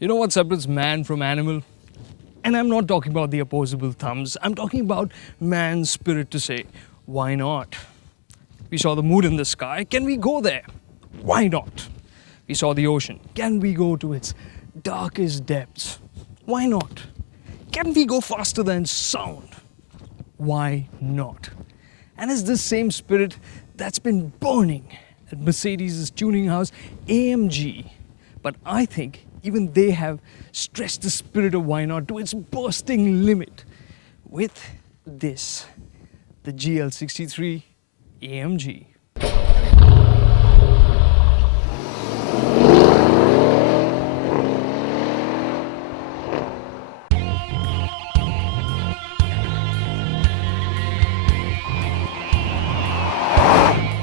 You know what separates man from animal? And I'm not talking about the opposable thumbs. I'm talking about man's spirit to say, why not? We saw the moon in the sky. Can we go there? Why not? We saw the ocean. Can we go to its darkest depths? Why not? Can we go faster than sound? Why not? And it's this same spirit that's been burning at Mercedes' tuning house AMG. But I think even they have stretched the spirit of why not to its bursting limit with this, the GL63 AMG.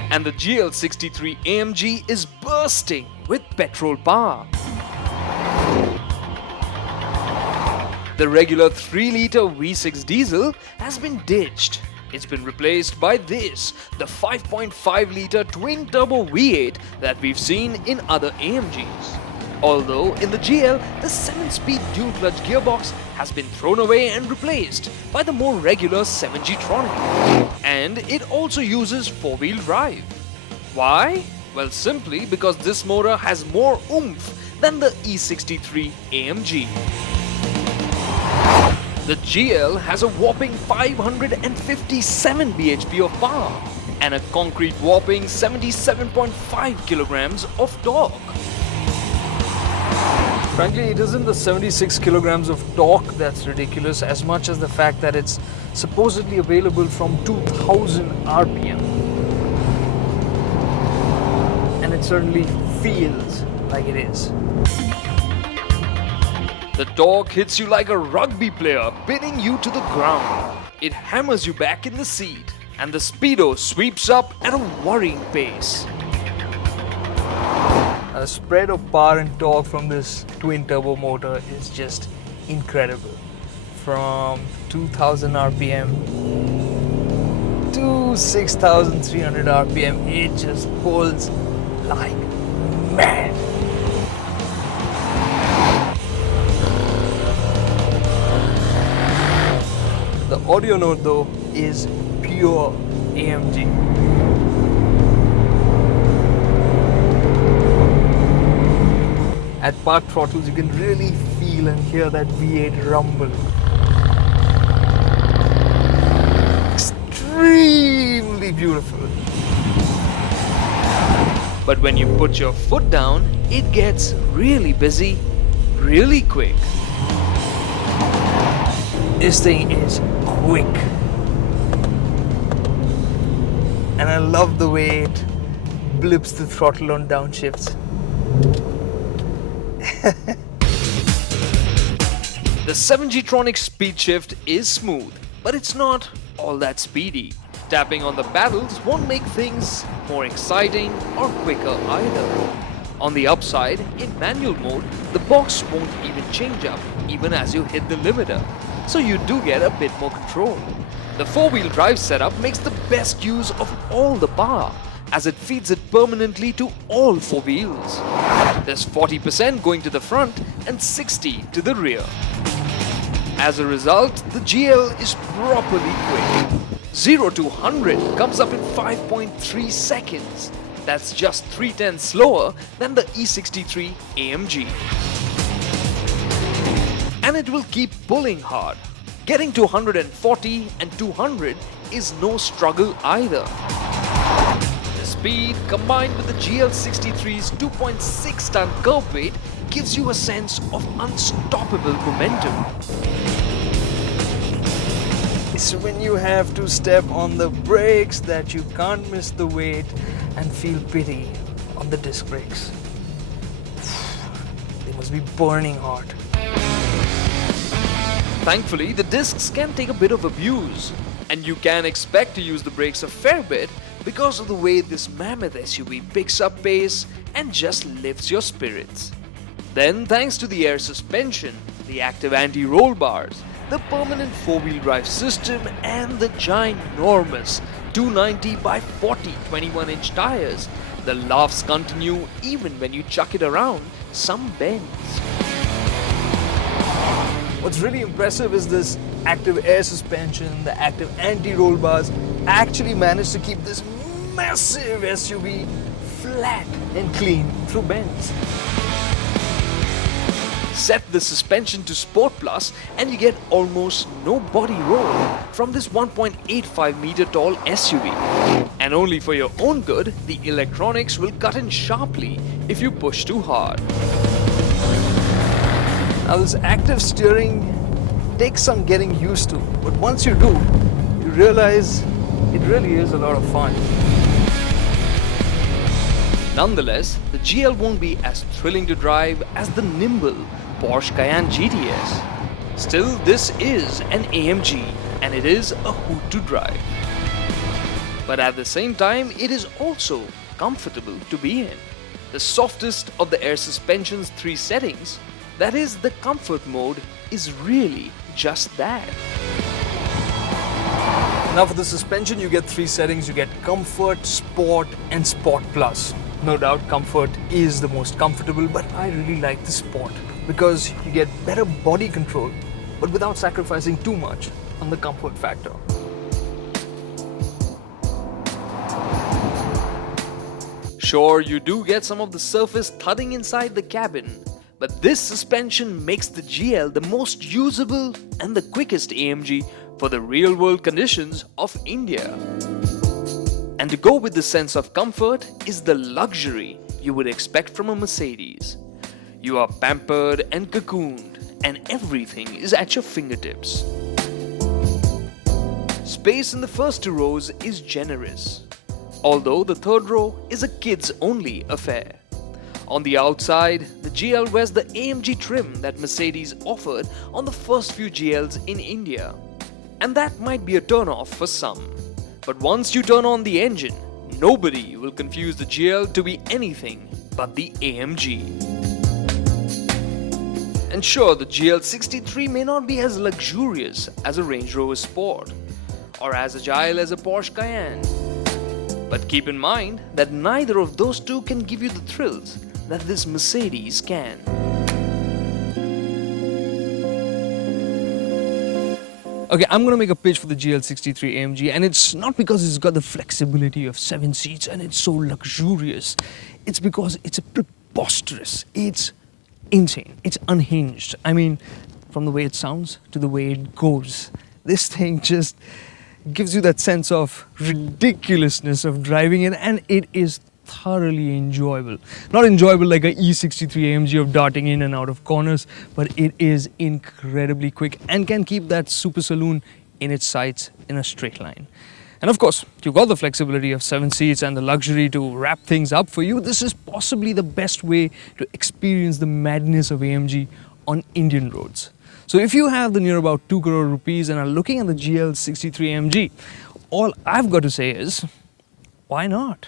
And the GL63 AMG is bursting with petrol power. The regular 3-litre V6 diesel has been ditched. It's been replaced by this, the 5.5-litre twin-turbo V8 that we've seen in other AMGs. Although in the GL, the 7-speed dual-clutch gearbox has been thrown away and replaced by the more regular 7G-tronic. And it also uses 4-wheel drive. Why? Well, simply because this motor has more oomph than the E63 AMG. The GL has a whopping 557 bhp of power and a concrete whopping 77.5 kilograms of torque. Frankly, it isn't the 76 kilograms of torque that's ridiculous as much as the fact that it's supposedly available from 2000 RPM. And it certainly feels like it is. The torque hits you like a rugby player, pinning you to the ground. It hammers you back in the seat, and the speedo sweeps up at a worrying pace. The spread of power and torque from this twin-turbo motor is just incredible. From 2000 RPM to 6300 RPM, it just pulls like mad. The audio note though is pure AMG. At park throttles you can really feel and hear that V8 rumble. Extremely beautiful. But when you put your foot down, it gets really busy, really quick. This thing is quick. And I love the way it blips the throttle on downshifts. The 7G-tronic speed shift is smooth, but it's not all that speedy. Tapping on the paddles won't make things more exciting or quicker either. On the upside, in manual mode, the box won't even change up even as you hit the limiter, so you do get a bit more control. The 4-wheel drive setup makes the best use of all the power, as it feeds it permanently to all 4 wheels. There's 40% going to the front and 60% to the rear. As a result, the GL is properly quick. 0 to 100 comes up in 5.3 seconds. That's just 3/10 slower than the E63 AMG. And it will keep pulling hard. Getting to 140 and 200 is no struggle either. The speed combined with the GL63's 2.6-ton curve weight gives you a sense of unstoppable momentum. It's when you have to step on the brakes that you can't miss the weight and feel pity on the disc brakes. They must be burning hot. Thankfully, the discs can take a bit of abuse, and you can expect to use the brakes a fair bit because of the way this mammoth SUV picks up pace and just lifts your spirits. Then, thanks to the air suspension, the active anti-roll bars, the permanent 4-wheel drive system and the ginormous 290 by 40 21-inch tires, the laughs continue even when you chuck it around some bends. What's really impressive is this active air suspension, the active anti-roll bars actually managed to keep this massive SUV flat and clean through bends. Set the suspension to Sport Plus and you get almost no body roll from this 1.85 meter tall SUV. And only for your own good, the electronics will cut in sharply if you push too hard. Now this active steering takes some getting used to, but once you do, you realize it really is a lot of fun. Nonetheless, the GL won't be as thrilling to drive as the nimble Porsche Cayenne GTS. Still, this is an AMG and it is a hoot to drive. But at the same time, it is also comfortable to be in. The softest of the air suspension's 3 settings, that is the comfort mode, is really just that. Now for the suspension you get 3 settings. You get Comfort, Sport and Sport Plus. No doubt Comfort is the most comfortable, but I really like the Sport because you get better body control but without sacrificing too much on the comfort factor. Sure, you do get some of the surface thudding inside the cabin, but this suspension makes the GL the most usable and the quickest AMG for the real-world conditions of India. And to go with the sense of comfort is the luxury you would expect from a Mercedes. You are pampered and cocooned, and everything is at your fingertips. Space in the first 2 rows is generous, although the 3rd row is a kids-only affair. On the outside, the GL wears the AMG trim that Mercedes offered on the first few GLs in India. And that might be a turn-off for some. But once you turn on the engine, nobody will confuse the GL to be anything but the AMG. And sure, the GL63 may not be as luxurious as a Range Rover Sport or as agile as a Porsche Cayenne. But keep in mind that neither of those two can give you the thrills that this Mercedes can. Okay, I'm gonna make a pitch for the GL63 AMG, and it's not because it's got the flexibility of 7 seats and it's so luxurious. It's because it's preposterous. It's insane. It's unhinged. I mean, from the way it sounds to the way it goes, this thing just gives you that sense of ridiculousness of driving it, and it is thoroughly enjoyable. Not enjoyable like a E63 AMG of darting in and out of corners, but it is incredibly quick and can keep that super saloon in its sights in a straight line. And of course, you've got the flexibility of 7 seats and the luxury to wrap things up for you. This is possibly the best way to experience the madness of AMG on Indian roads. So if you have the near about 2 crore rupees and are looking at the GL63 AMG, all I've got to say is, why not?